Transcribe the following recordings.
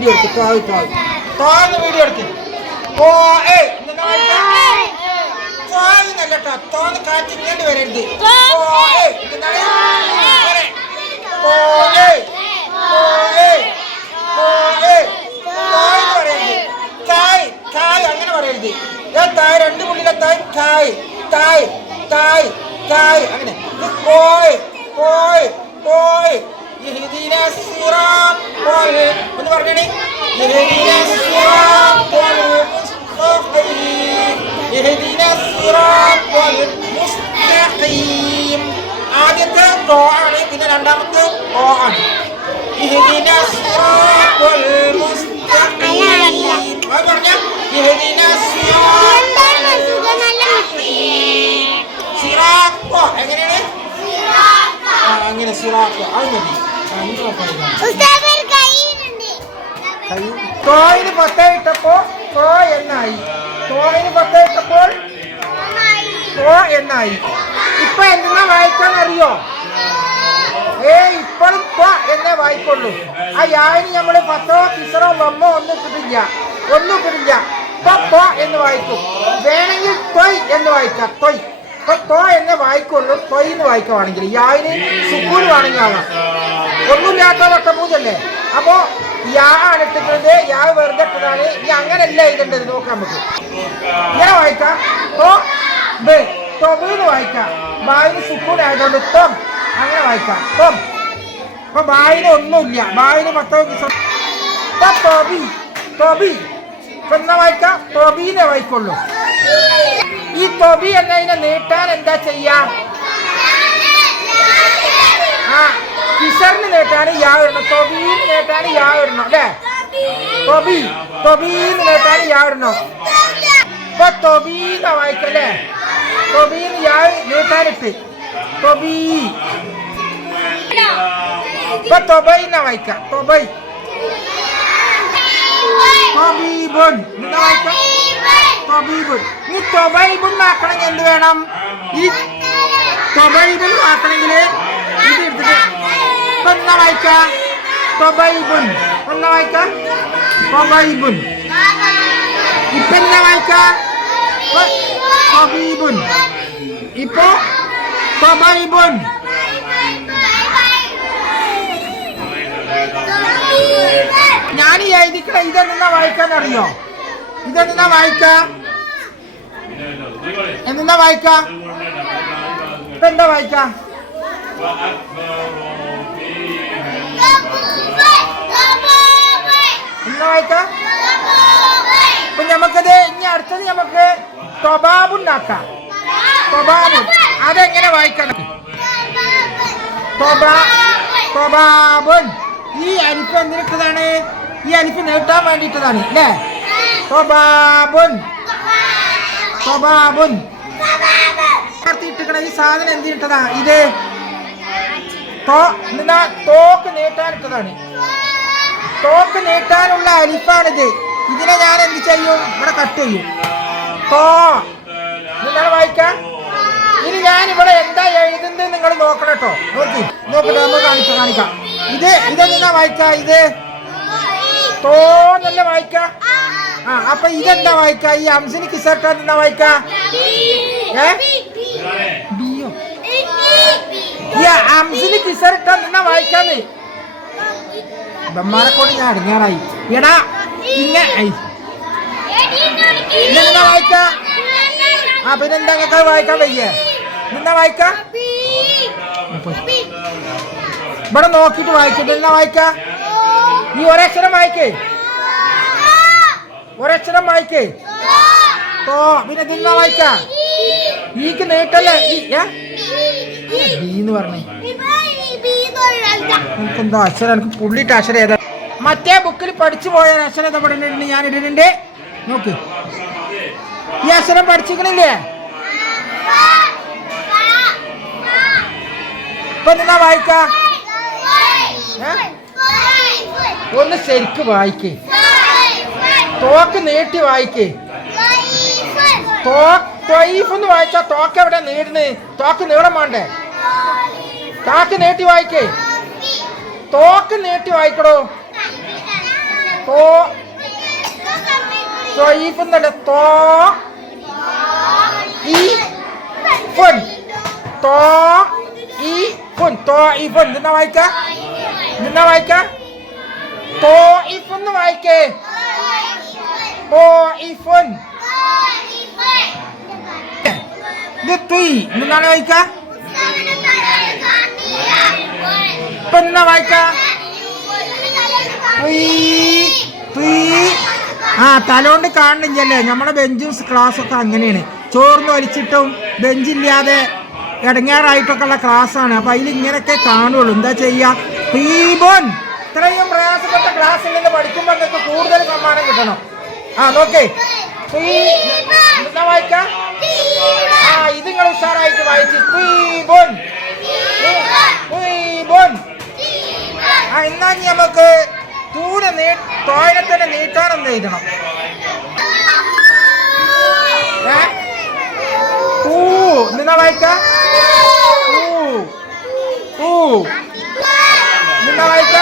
Video എടുക്ക് തോയ് തോയ് താഴ്ന്ന് video എടുക്ക്. ഓ ഏയ് ഇതെന്താ വായിക്കാ? തോയ് എന്നല്ല ട്ടോ. തോന്ന് കാറ്റ് ഇങ്ങോട്ട് വരരുത്. ഓ. ഓ ഓ ഓ തോയ് പറയരുത്. തായ് തായ് അങ്ങനെ പറയരുത്. ഏ തായ് രണ്ട് പുള്ളിയിലെ തായ് തായ് തായ് തായ് തായ് അങ്ങനെ. പോയ് പോയ് പോയ് സിറാത്തൽ എന്ന് പറഞ്ഞേ ആദ്യത്തെ തോ ആണ് പിന്നെ രണ്ടാമത്തെ ഓ ആണ്. എങ്ങനെയാണ്? അങ്ങനെ സിറാത്തോ അത് മതി. പഠിക്കാം. തോയിന് പത്തേ ഇട്ടപ്പോ തോ എന്നായി. തോയിന് പത്തേ ഇട്ടപ്പോൾ തോ എന്നായി. ഇപ്പൊ എന്തെന്നാ വായിക്കാൻ അറിയോ ഏ ഇപ്പോഴും ത്വ എന്നേ വായിക്കുള്ളൂ. ആ യാവിന് നമ്മൾ പത്തോ കിസറോ മമ്മോ ഒന്നും കിട്ടില്ല ഒന്നും കിട്ടില്ല ത്വ എന്ന് വായിക്കും. വേണമെങ്കിൽ തൊയ് എന്ന് വായിക്കാം. തൊയ് ത്വ എന്നേ വായിക്കുള്ളൂ. തൊയ് എന്ന് വായിക്കുവാണെങ്കിൽ യാവിന് സുക്കൂൻ വേണമെങ്കിൽ ആവാം. ഒന്നുമില്ലാത്ത വട്ടമൂന്നല്ലേ അപ്പോ യാ ആണ് ഇട്ടിട്ടുള്ളത് യാ വെറുതെ ഇട്ടതാണ് ഇനി അങ്ങനല്ല എഴുതേണ്ടത്. നോക്കാം നമുക്ക്. ഇങ്ങനെ വായിക്കാം. തോ ബ്. തൊബ് എന്ന് വായിക്കാം. ബായിന് സുക്കൂൺ തൊം. അങ്ങനെ വായിക്കാം. തൊം. അപ്പൊ ബായിന് ഒന്നുമില്ല. ബായിന് മൊത്തം തൊബി തൊബി എന്നാ വായിക്കാം? തൊബീനെ വായിക്കുള്ളൂ. ഈ തൊബി എന്നതിനെ നീട്ടാൻ എന്താ ചെയ്യാ? ആ കിസറിന് നേട്ടാണ് യാ ഇടണം. തൊബീന് നേട്ടാണ് യാ ഇടണം അല്ലേ? തൊബി തൊബീന്ന് നേട്ടാണ് യാ ഇടണം. ഇപ്പൊ തൊബീന്ന വായിക്കല്ലേ? തൊബീന്ന് യാ നേട്ടാനിട്ട്. തൊബീ. ഇപ്പൊ തൊബൈന്ന വായിക്കാം. തൊബൈ. തൊബീബുൻ. വായിക്കാം? തൊബീബുൻ. ഈ തൊബൈബുൻ ആക്കണമെങ്കിൽ എന്ത് വേണം? ഈ തൊബൈബുൻ ആക്കണമെങ്കിൽ എന്നാ വായിക്ക തൊബൈബുൻ എന്നാ വായിക്ക തൊബൈബുൻ ഇപ്പൊ എന്നാ വായിക്ക തൊബീബുൻ ഇപ്പൊ തൊബൈബുൻ ഞാൻ ഈ എഴുതിക്കണ ഇതെന്നാ വായിക്കാൻ അറിയോ ഇതെന്നാ വായിക്ക? എന്നാ വായിക്ക? ഇപ്പൊ എന്താ വായിക്ക? എന്നാ വായിക്ക അപ്പൊ നമുക്കത് ഇനി അടുത്തത് നമുക്ക് തൊബാബുണ്ടാക്കാം തൊബാബുൻ അതെങ്ങനെ വായിക്കണം? തൊബാ തൊബാബുൻ ഈ അരിപ്പ് എന്തിനാണ് ഈ അരിപ്പ് നീട്ടാൻ വേണ്ടിയിട്ടതാണ് അല്ലേ? തൊബാബുൻ തൊബാബുൻ ഇട്ടിക്കണ ഈ സാധനം എന്തിനിട്ടതാ? ഇത് തോ തോക്ക് നീട്ടാനിട്ടതാണ് തോക്ക് നീട്ടാനുള്ള അരിപ്പാണിത്. ഇതിനെ ഞാൻ എന്ത് ചെയ്യും? ഇവിടെ കട്ട് ചെയ്യും. തോ നിങ്ങൾ വായിക്കാം? ഇനി ഞാൻ ഇവിടെ എന്താ എഴുതുന്നത് നിങ്ങൾ നോക്കണം കേട്ടോ. നോക്കി. നോക്കട്ടെ നമ്മൾ കാണിക്കാം കാണിക്കാം. ഇത് ഇതെന്താ വായിക്ക? ഇത്? തോ എന്നല്ല വായിക്ക? ആ അപ്പൊ ഇതെന്താ വായിക്ക? ഈ അംസിന് കിസർക്ക എന്താ വായിക്ക? ഏ? ബിയോ. ഈ അംസിന് കിസർക്ക എന്താ വായിക്കാന്ന്. ബമ്മാരെ കൊണ്ട് ഞാൻ അടങ്ങാറായി എടാ പിന്നെ ഇതെന്താ വായിക്ക. ആ പിന്നെ എന്താ നിങ്ങൾക്ക് വായിക്കാൻ വയ്യേ? എന്താ വായിക്ക. ഇവിടെ നോക്കിട്ട് വായിക്കട്ടെ എന്നാ വായിക്ക. ഈ ഒരക്ഷരം വായിക്കേ. ഒരക്ഷരം വായിക്കേ. തോ പിന്നെ നിന്നാ വായിക്ക. ഈക്ക് നീട്ടല്ലേ? ഈ ഏ? ബീന്ന് പറഞ്ഞേ. എനിക്കെന്തോ അക്ഷരം എനിക്ക് പുള്ളിട്ട് അക്ഷരം ഏതാ? മറ്റേ ബുക്കിൽ പഠിച്ചു പോയ അക്ഷരം ഇവിടെ ഞാൻ ഇടുന്നുണ്ട്. നോക്ക്. ഈ അക്ഷരം പഠിച്ചിക്കണില്ലേ ഇപ്പൊ എന്നാ വായിക്ക? ഒന്ന് ശരിക്ക് വായിക്കേ. തോക്ക് നീട്ടി വായിക്കേ. തോക്കൊന്ന് വായിച്ചാ തോക്ക് എവിടെ നീടുന്നത്? തോക്ക് നീളം വേണ്ടേ? തോക്ക് നീട്ടി വായിക്കേ. തോക്ക് നീട്ടി വായിക്കടോ. തോ. എന്നല്ല തോ. ഈ ഫുൻ തോ ഈ ഫുൻ തോ ഈ ഫുൻ നിന്നാ വായിക്ക. നിന്നാ വായിക്ക. തോ ഈ ഫുൻ വായിക്കേ. ഓ ഈ ഫുൻ ഇത് തുയ്. നിന്നാണ് വായിക്ക? ഇപ്പൊ എന്നാ വായിക്ക ആ തലോണ്ട് കാണുന്നില്ലല്ലേ? നമ്മുടെ ബെഞ്ചും ക്ലാസ് ഒക്കെ അങ്ങനെയാണ്. ചോർന്ന് വലിച്ചിട്ടും ബെഞ്ചില്ലാതെ ഇടങ്ങാറായിട്ടൊക്കെ ഉള്ള ക്ലാസ്സാണ്. അപ്പൊ അതിൽ ഇങ്ങനെയൊക്കെ കാണുള്ളൂ. എന്താ ചെയ്യാ? ഇത്രയും പ്രയാസപ്പെട്ട ക്ലാസ്സിൽ നിന്ന് പഠിക്കുമ്പോൾ നിങ്ങൾക്ക് കൂടുതൽ സമ്മാനം കിട്ടണം. ആ നോക്കേ. വായിക്കാം? ആ ഇത് നിങ്ങൾ ഉഷാറായിട്ട് വായിച്ചു. നീട്ടാനൊന്ന് എഴുതണം. ഊ നിന്നാ വായിക്ക? ഊ ഊ നിന്നാ വായിക്ക?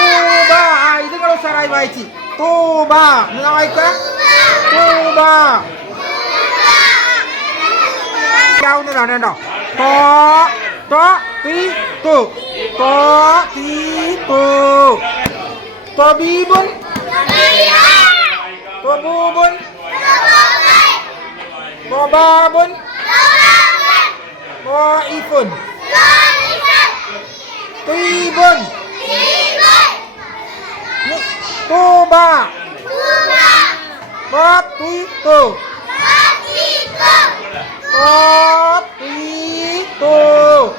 ഊബ ആ ഇത് നിങ്ങൾ ഉഷാറായി വായിച്ച്. തൂബ. നിന്നാ വായിക്ക? തൂബ. ാവുന്നതാണ് കേട്ടോ. തോ തോ തീ തു. തോ തീ തു. തൊബീബുൻ Cô bu bún. Cô ba bún. Cô y phun. Tuy bún. Cô ba. Ba tuy tù Ba tuy tù